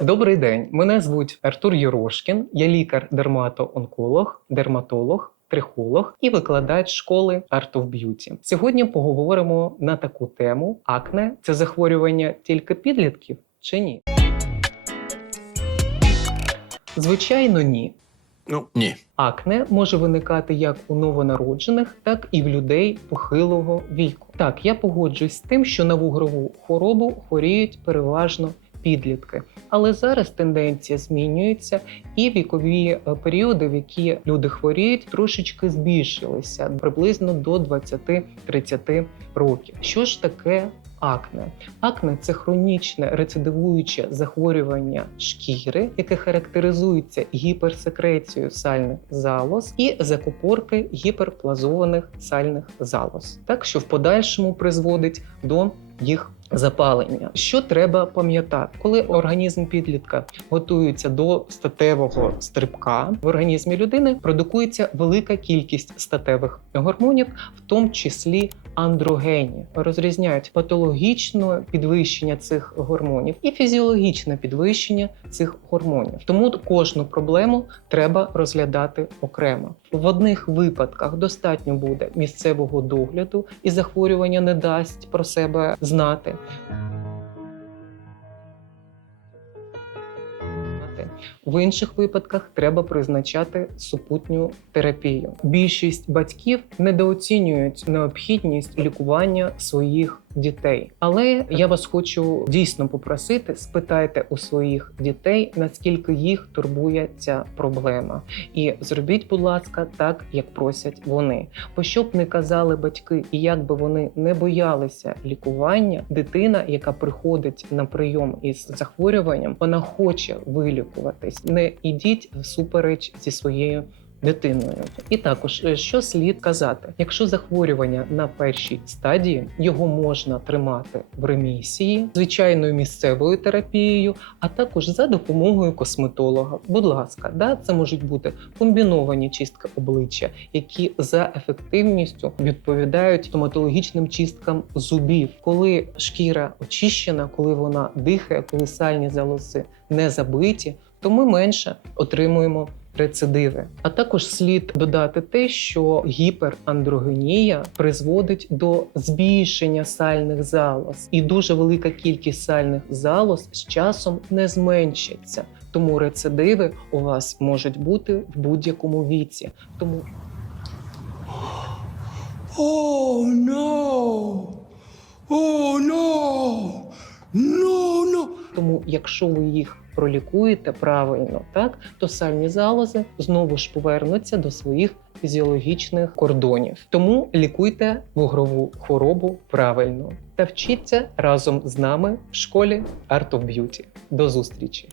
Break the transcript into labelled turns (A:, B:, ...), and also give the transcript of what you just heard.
A: Добрий день. Мене звуть Артур Єрошкін. Я лікар-дерматоонколог, дерматолог. Трихолог і викладач школи Art of Beauty. Сьогодні поговоримо на таку тему: акне це захворювання тільки підлітків чи ні? Звичайно, ні.
B: Ну ні.
A: Акне може виникати як у новонароджених, так і в людей похилого віку. Так, я погоджуюсь з тим, що на вугрову хворобу хворіють переважно підлітки. Але зараз тенденція змінюється, і вікові е, періоди, в які люди хворіють, трошечки збільшилися приблизно до 20-30 років. Що ж таке? Акне. Акне це хронічне рецидивуюче захворювання шкіри, яке характеризується гіперсекрецією сальних залоз і закупорки гіперплазованих сальних залоз, так що в подальшому призводить до їх запалення. Що треба пам'ятати, коли організм підлітка готується до статевого стрибка в організмі людини, продукується велика кількість статевих гормонів, в тому числі андрогені. Розрізняють патологічне підвищення цих гормонів і фізіологічне підвищення цих гормонів. Тому кожну проблему треба розглядати окремо. В одних випадках достатньо буде місцевого догляду, і захворювання не дасть про себе знати. В інших випадках треба призначати супутню терапію. Більшість батьків недооцінюють необхідність лікування своїх дітей. Але я вас хочу дійсно попросити: спитайте у своїх дітей, наскільки їх турбує ця проблема, і зробіть, будь ласка, так як просять вони. Бо щоб не казали батьки, і як би вони не боялися лікування, дитина, яка приходить на прийом із захворюванням, вона хоче вилікуватись. Не ідіть всупереч зі своєю дитиною. І також е, що слід казати, якщо захворювання на першій стадії, його можна тримати в ремісії звичайною місцевою терапією, а також за допомогою косметолога. Будь ласка, да, це можуть бути комбіновані чистки обличчя, які за ефективністю відповідають стоматологічним чисткам зубів, коли шкіра очищена, коли вона дихає, коли сальні залози не забиті, то ми менше отримуємо рецидиви. А також слід додати те, що гіперандрогенія призводить до збільшення сальних залоз, і дуже велика кількість сальних залоз з часом не зменшиться. Тому рецидиви у вас можуть бути в будь-якому віці. Тому
B: Oh no! Oh no!
A: Тому, якщо ви їх пролікуєте правильно, так то сальні залози знову ж повернуться до своїх фізіологічних кордонів. Тому лікуйте вугрову хворобу правильно та вчіться разом з нами в школі Art of Beauty. До зустрічі!